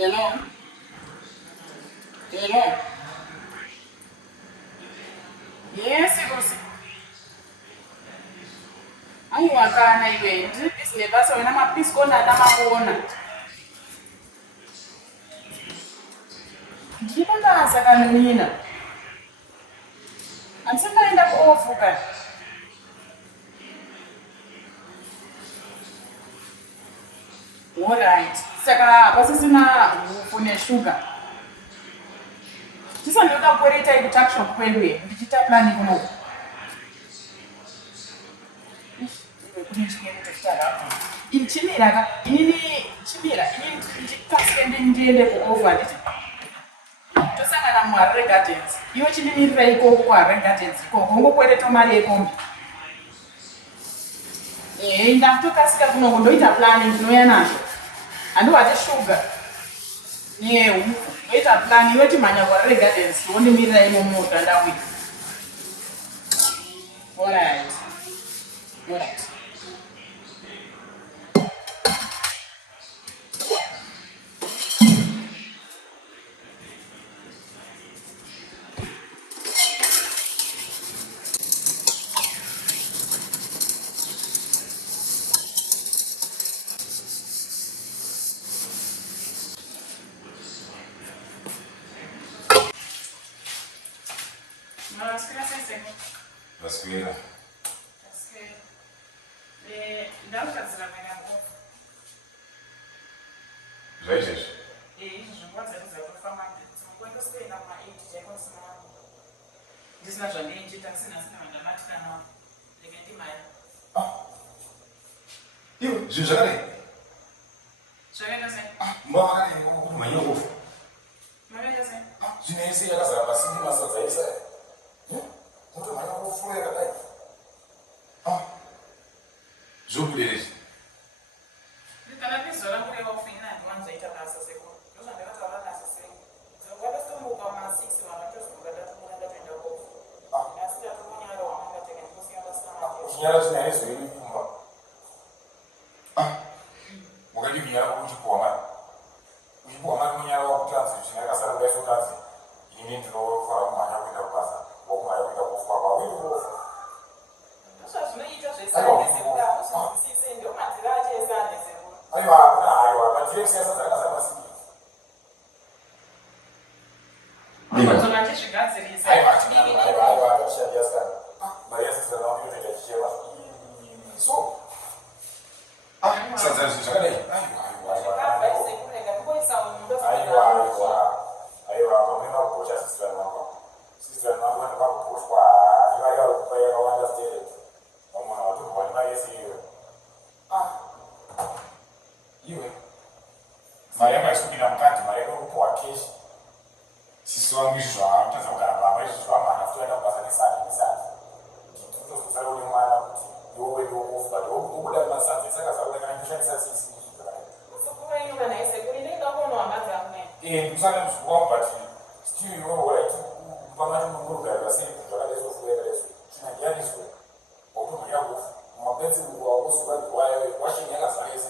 Hello? Hello? Yes, it was. Aiwa iwe ndibhizinesi basa wena maphisi kona namakona. Ndikubaza kana nina. Andisingaenda kuofu kana. Alright. Saka pasisina ufune sugar. Tisandoda kuwereta ikutakisha kwelwe. Ndichita plani kuno. Inchimira ka inini chimira inini ndikasende ndiende kuofa nditi tosangana muHarare Gardens iwe chimiririra iko kuHarare Gardens iko ngokwereta mari yekombi ndakutokasika kuno ndoita planning ndinouya nazvo handivati shuga nehuku ndoita planning iwe timhanya kuHarare Gardens wondimirira imomo ndandawira. Alright. Vasqueira. Ndakugadzira kuenda kuofa. Zvaizvezvi? Izvi zvingonzanidza kufamba ndinokwendosenda kuma8 chaikosina vanhu. Ndisina zvandindiita kusina vandamatikana ndenge ndimhaya. Iwe zvinhu zvakadai? Zvakaita sei? Mumba makadai kuti mhanyira kufa. Mavaita sei? Zvino ese yakazara pasi ndimasadza ese. Kuti mhanya kufa yakadai. Zvobuderezi. Kana bizo rangu reofina ndiwanzoita basa sekuru. Ndozvandakataura naso sekuru. Wakatomuka ma6 vanatozomuka tatomuka ndatoenda kuofa. Asi ndatomonyara wamangateka ndikusiya pasina mari. Kunyara zvina izveni kumba. Mukati kunyara kuchipuwa mari. Uchipuwa mari munyara wakutanzi zvina yakasara kudaiso tanzi. Ini ndinofara kumhanya kuenda kubasa. Wakumhanya kuenda kufa kwawiri kuofa. Ndozvazvinoita zvesaizi kudaro. Aiwa, madirect siyasa dzakasara masimbi. Unozona chizvigadzirisa. Aiwa, zvashandiya mari yasisira nawo inotoita chicheva. So, sadza zvinhu zvakadai. Aiwa, pamwe makubhosha sisira nwangu. Sisira nwangu vane makubhoshwa. Ivari varikupa yakawanda stere. Vamwe vatorwa nemari yese iyoyo. Iwe mari yamaisukira mukadhi mari yakakupuwa keshi sisi wangu izvi zvaanotadza kugara pamba izvi zvamhana kutoenda kubasa nesadza nditotozosara une mwana kuti iwowe ndiokufa ukuda masadza saka zakuda kana ndoshandisa sisi ndikusana mzvikuwangu but still iwowe pamati murugarira sei zvakadaisofuyekadaiswe chinandiyaniswe wakutomhanya kufa mapenzi washeni yakazara ese.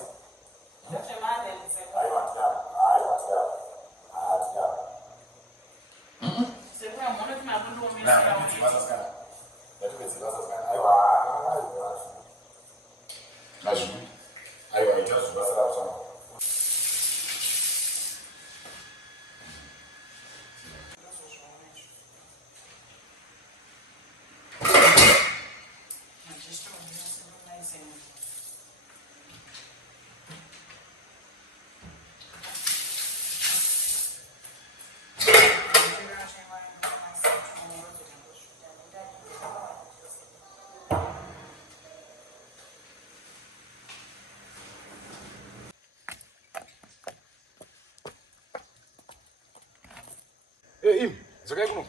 Im, dzokai kuno.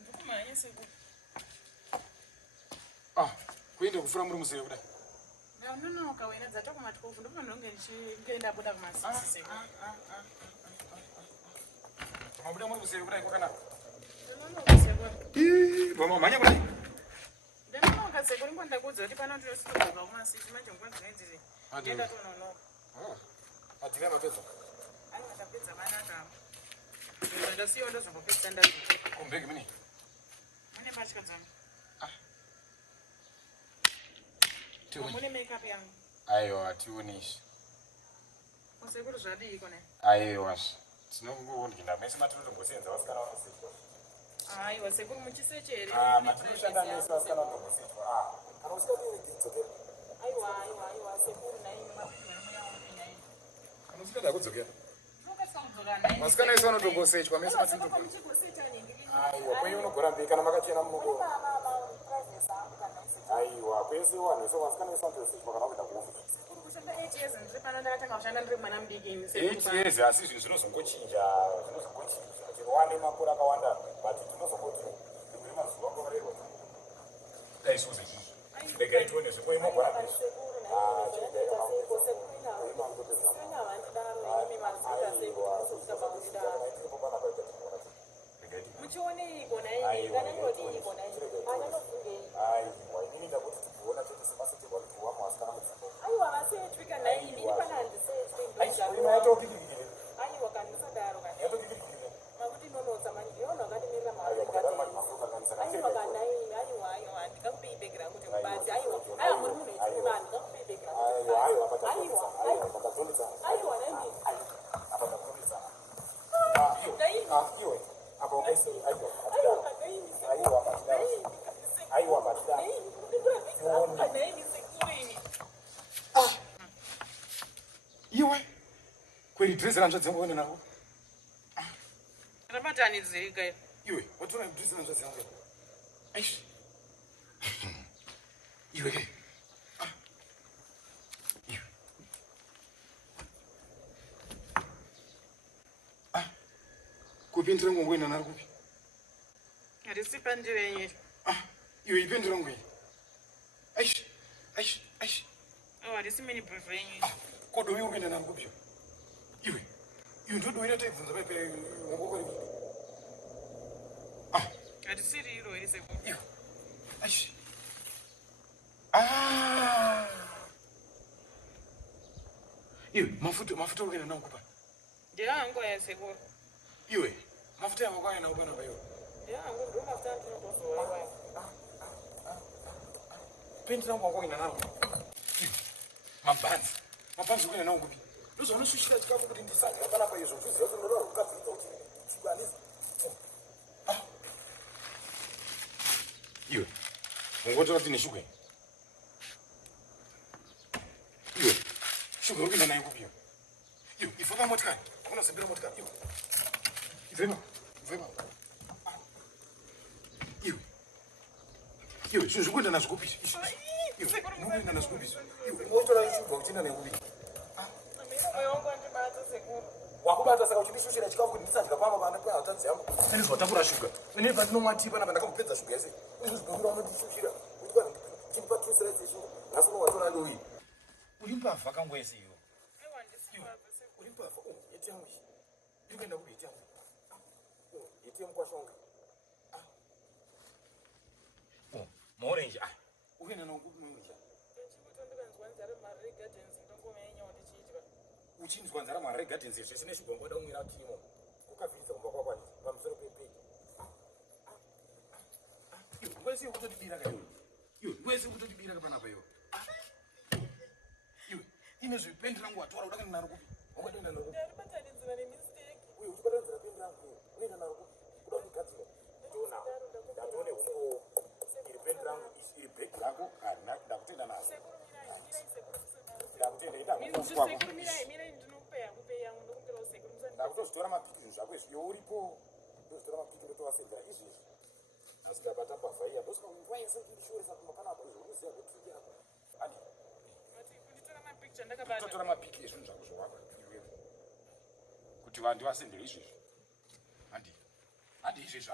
Ndikumhanya sekuru. Kuenda kufura muri museve kudai. Ndanonoka wena dzata kuma12 ndipo ndonge ndichienda buda kuma6 sekuru. Mabuda muri museve kudai kwakanaka. Ndanonoka sekuru. Vama mhanya kudai. Ndanonoka sekuru ngondakudza kuti pano ndinosimuka kuma6 manje ngwanzi ngenzire. Ndenda tononoka. Adivya mapedza. aiwa tapedza manaka ndasiyo ndozombopedza ndazi kumbeki mini mune mbatya dzangu tioni mune makeup yangu aiwa tionishi usekuru zvadii kone aiwa tinongondinda mese matinotombosenza vasikana vanosechwa aiwa sekuru muchiseche here matinoshanda mese vasikana vanotombosechwa kana usikatiidzokera aiwa sekuru naini mapiamuyaopenyaini kana usikada kudzokera nokatsaudzoka naini masikana ese vanotombosechwa mese aiwa kwei unogora mbei kana makachena munoko aiwa kwese wanhu ese vasikana ese vanotosechwa kana kuenda kuofi 8 years asi zvinhu zvinozongochinja chero wane makore akawanda but tinozongoti rimwe mazuva kwavarerwa dai suze izvizvi regai tione zvipo imogora muchioneiko aiwa inini ndakuti tigoona tete sepasetegwa kuti wamawasikana mudzimba aiwa vasetwika naini ini pana handiseimaitopikipikire aiwa kandisadaro kani yatopikipikire makuti nonotsa mandiona akatimirira aiwa kanaini aiwa handingakupeibhekera kuti mubati aiwa muri munhu wechirume handingakupeibhekera aiwa naini iwe apa ukaisi aiwa matida iwe kweri dhirezi ranzva dzangu nako ramatanidzirika iwe watora dhirezi ranzva dzangu aish iwe ke kupindira ngongo ina nari kupi harisi pandirenye iwe ipindira ngweni aish harisi mini bhevhenye kodovi uri kuenda nari kupio iwe ndodoira taibvunza ngongokori hatisiri iro here sekuru iwe aish iwe mafuta uri kuenda nawo kupa ndeangu aya sekuru iwe mafuta yako kwaya nawo panapa iwe ndeangu ndo mafuta andinotozoa pendi rangu wangu kuenda nawo mabhanzi kuenda nawo kupi ndozvaunoshushira chikafu kuti ndisadya panapa izvo uchiziva kuti ndoda kukabvisa kuti chikwanisa iwe ungotora kuti neshuga iwe shuga uri kuenda nayo kupi iwe ifa pamotikari unozembera motikari iwe ibvema iwe zvinhu zvikuenda nazvo kupisa unoenda nazvo kupisa wotora shuga uchienda nayo kupisa wakubata saka uchindishushira chikafu kuti ndisadya pamba panatadzi yangu ndizvatakura shuga ine pandinomwati panapa ndakambopedza shuga yese izvozvinokura unondishushira uchindipatusirazeshu nhasi unowatora doi uri mbavha kangwese iwo uri mbavha yeti yangu iyi iri kuenda kupi yeti yangu yeti yemukwashonga maorenji aya ukuenda naukumorenji uchinzwa nzara mari gardens zvese neshigombo wada kumwira timo kukavhiridza kumba kwakwani pamusoro pepei kwese kutotibira ka iwe kwese kutotibira ka panapa iwe ine zvipendi rangu watora uda kana narukupi ungaenda narukupi ndaribatanidzira nemistake uye uchibatanidzira pendi rangu uenda narukupi uda kundigadzira ndona ndatone hungo iri pendi rangu iri bhegi rako ndakutenda nazo ndakutozvitora mapiki zvako izvi iwe uripo ndozvitora mapiki ndotovasenzera izvizvi asi ndabata mbavha iya ndosvika nguva yese ndishoresa kumapanapa izvo unoziva kuti yako handi totora mapiki ezvinhu zvako zvowaka kuti vandivasendere izvizvi handi izvizvi